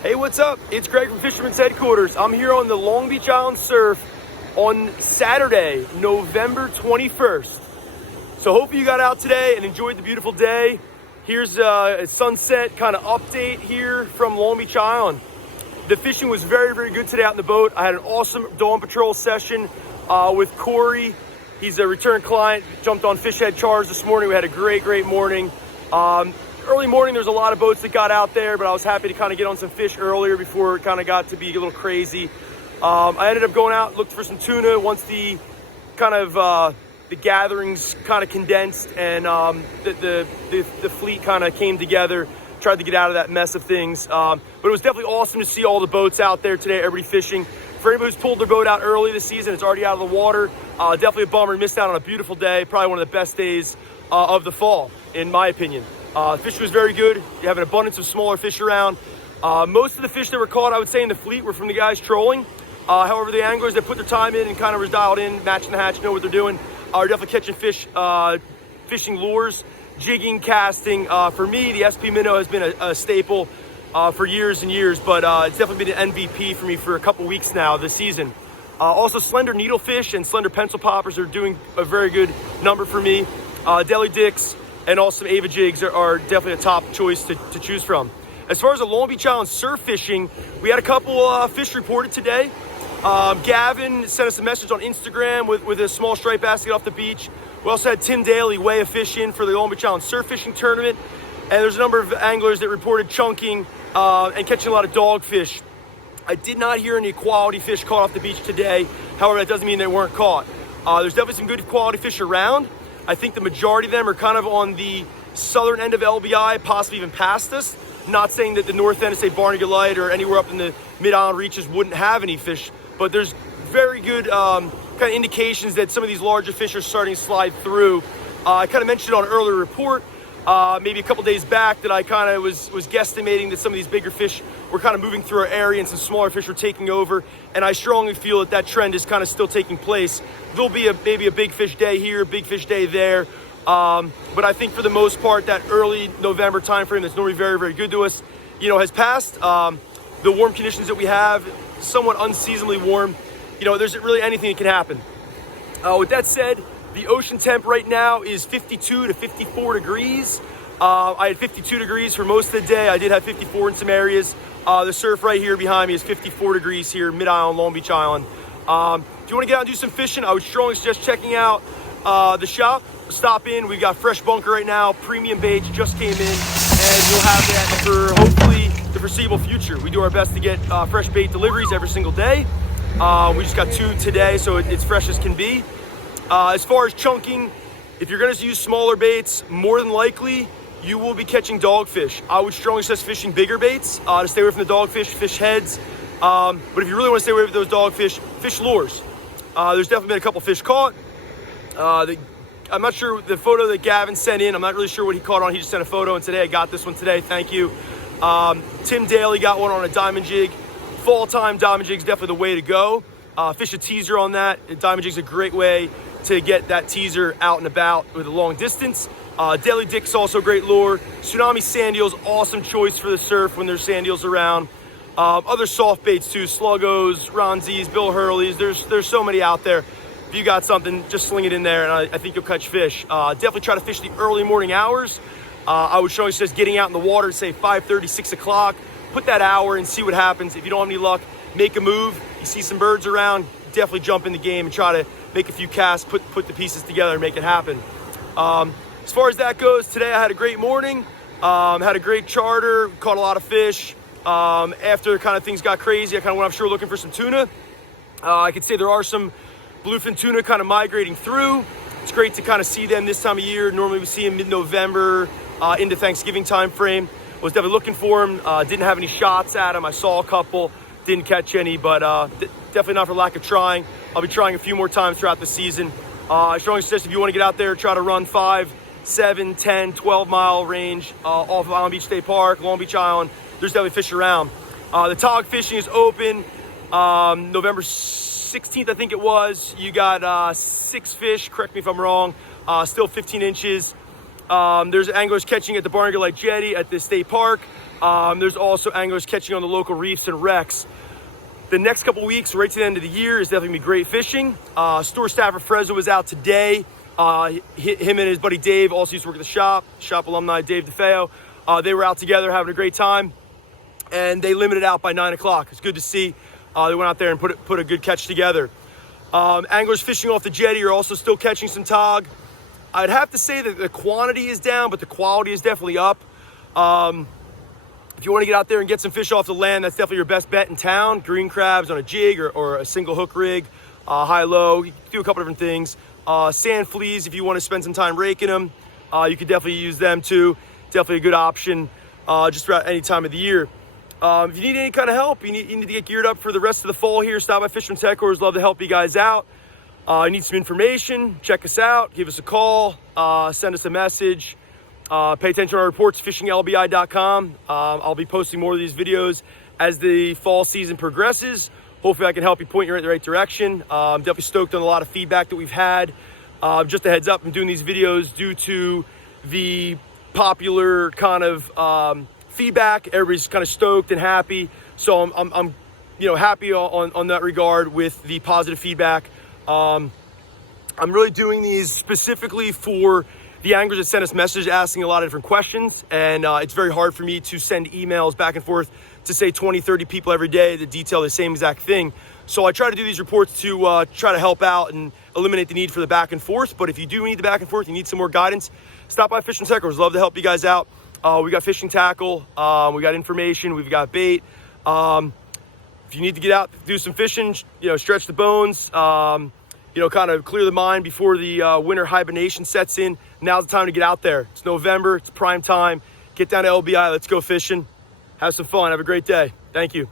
Hey, what's up? It's Greg from Fisherman's Headquarters. I'm here on the Long Beach Island Surf on Saturday, November 21st. So hopefully you got out today and enjoyed the beautiful day. Here's a sunset kind of update here from Long Beach Island. The fishing was very, very good today out in the boat. I had an awesome dawn patrol session with Corey. He's a return client, jumped on fish head charge this morning. We had a great morning. Early morning, there's a lot of boats that got out there, but I was happy to kind of get on some fish earlier before it kind of got to be a little crazy. I ended up going out, looked for some tuna once the kind of the gatherings kind of condensed and the fleet kind of came together. Tried to get out of that mess of things. But it was definitely awesome to see all the boats out there today, everybody fishing. For anybody who's pulled their boat out early this season, it's already out of the water. Definitely a bummer, missed out on a beautiful day. Probably one of the best days of the fall, in my opinion. Fishing was very good. You have an abundance of smaller fish around. Most of the fish that were caught, I would say, in the fleet were from the guys trolling. However, the anglers that put their time in and kind of was dialed in, matching the hatch, know what they're doing, are definitely catching fish, fishing lures, jigging, casting. For me, the SP minnow has been a staple for years and years, but it's definitely been an MVP for me for a couple weeks now this season. Also, slender needlefish and slender pencil poppers are doing a very good number for me. Deli dicks and also some Ava jigs are definitely a top choice to choose from. As far as the Long Beach Island surf fishing, we had a couple fish reported today. Gavin sent us a message on Instagram with a small striped bass to get off the beach. We also had Tim Daly weigh a fish in for the Long Beach Island surf fishing tournament. And there's a number of anglers that reported chunking and catching a lot of dogfish. I did not hear any quality fish caught off the beach today. However, that doesn't mean they weren't caught. There's definitely some good quality fish around. I think the majority of them are kind of on the southern end of LBI, possibly even past us. Not saying that the north end of, say, Barnegat Light or anywhere up in the mid-island reaches wouldn't have any fish, but there's very good kind of indications that some of these larger fish are starting to slide through. I kind of mentioned on an earlier report, maybe a couple days back, that I kind of was guesstimating that some of these bigger fish were kind of moving through our area and some smaller fish were taking over. And I strongly feel that trend is kind of still taking place. There'll be maybe a big fish day here, a big fish day there. But I think for the most part, that early November timeframe that's normally very, very good to us, has passed. The warm conditions that we have, somewhat unseasonably warm, there's really anything that can happen. With that said, the ocean temp right now is 52 to 54 degrees. I had 52 degrees for most of the day. I did have 54 in some areas. The surf right here behind me is 54 degrees here, Mid-Island, Long Beach Island. If you want to get out and do some fishing, I would strongly suggest checking out the shop. Stop in. We've got fresh bunker right now. Premium baits just came in, and you'll have that for hopefully the foreseeable future. We do our best to get fresh bait deliveries every single day. We just got 2 today, so it's fresh as can be. As far as chunking, if you're going to use smaller baits, more than likely you will be catching dogfish. I would strongly suggest fishing bigger baits to stay away from the dogfish, fish heads. But if you really want to stay away from those dogfish, fish lures. There's definitely been a couple fish caught. I'm not sure the photo that Gavin sent in. I'm not really sure what he caught on. He just sent a photo and said, hey, I got this one today. Thank you. Tim Daly got one on a diamond jig. Fall time diamond jig is definitely the way to go. Fish a teaser on that. A diamond jig is a great way to get that teaser out and about with a long distance. Deli Dick's also a great lure. Tsunami sand eels, awesome choice for the surf when there's sand eels around. Other soft baits too, sluggos, ronzies, Bill Hurleys. There's so many out there. If you got something, just sling it in there, and I think you'll catch fish. Definitely try to fish the early morning hours. I would strongly suggest getting out in the water, say 5:30, 6 o'clock. Put that hour and see what happens. If you don't have any luck, make a move. You see some birds around, definitely jump in the game and try to make a few casts, put the pieces together and make it happen. As far as that goes, today I had a great morning. Had a great charter, caught a lot of fish. After kind of things got crazy, I kind of went offshore looking for some tuna. I could say there are some bluefin tuna kind of migrating through. It's great to kind of see them this time of year. Normally we see them mid-November into Thanksgiving time frame. Was definitely looking for them. Didn't have any shots at them. I saw a couple, didn't catch any, but definitely not for lack of trying. I'll be trying a few more times throughout the season. I strongly suggest if you want to get out there, try to run 5, 7, 10, 12 mile range off of Island Beach State Park, Long Beach Island. There's definitely fish around. The Tautog fishing is open November 16th, I think it was. You got 6 fish, correct me if I'm wrong, still 15 inches. There's anglers catching at the Barnegat Light Jetty at the state park. There's also anglers catching on the local reefs and wrecks. The next couple weeks, right to the end of the year, is definitely gonna be great fishing. Store staff at Fresno was out today. Him and his buddy Dave also used to work at the shop alumni Dave DeFeo. They were out together having a great time, and they limited out by 9 o'clock. It's good to see. They went out there and put a good catch together. Anglers fishing off the jetty are also still catching some tog. I'd have to say that the quantity is down, but the quality is definitely up. If you want to get out there and get some fish off the land, that's definitely your best bet in town. Green crabs on a jig or a single hook rig, high-low. You can do a couple different things. Sand fleas, if you want to spend some time raking them, you could definitely use them too. Definitely a good option just throughout any time of the year. If you need any kind of help, you need to get geared up for the rest of the fall here, stop by Fisherman's Headquarters. Love to help you guys out. You need some information, check us out, give us a call, send us a message. Pay attention to our reports, fishinglbi.com. I'll be posting more of these videos as the fall season progresses. Hopefully I can help you point you in the right direction. I'm definitely stoked on a lot of feedback that we've had. Just a heads up, I'm doing these videos due to the popular kind of feedback. Everybody's kind of stoked and happy. So I'm happy on that regard with the positive feedback. I'm really doing these specifically for the anglers that send us messages asking a lot of different questions, and it's very hard for me to send emails back and forth to say 20, 30 people every day that detail the same exact thing. So I try to do these reports to try to help out and eliminate the need for the back and forth. But if you do need the back and forth, you need some more guidance, stop by Fisherman's Headquarters. Love to help you guys out. We got fishing tackle, we got information, we've got bait. If you need to get out, do some fishing, stretch the bones, kind of clear the mind before the winter hibernation sets in, now's the time to get out there. It's November, it's prime time. Get down to LBI, let's go fishing. Have some fun, have a great day. Thank you.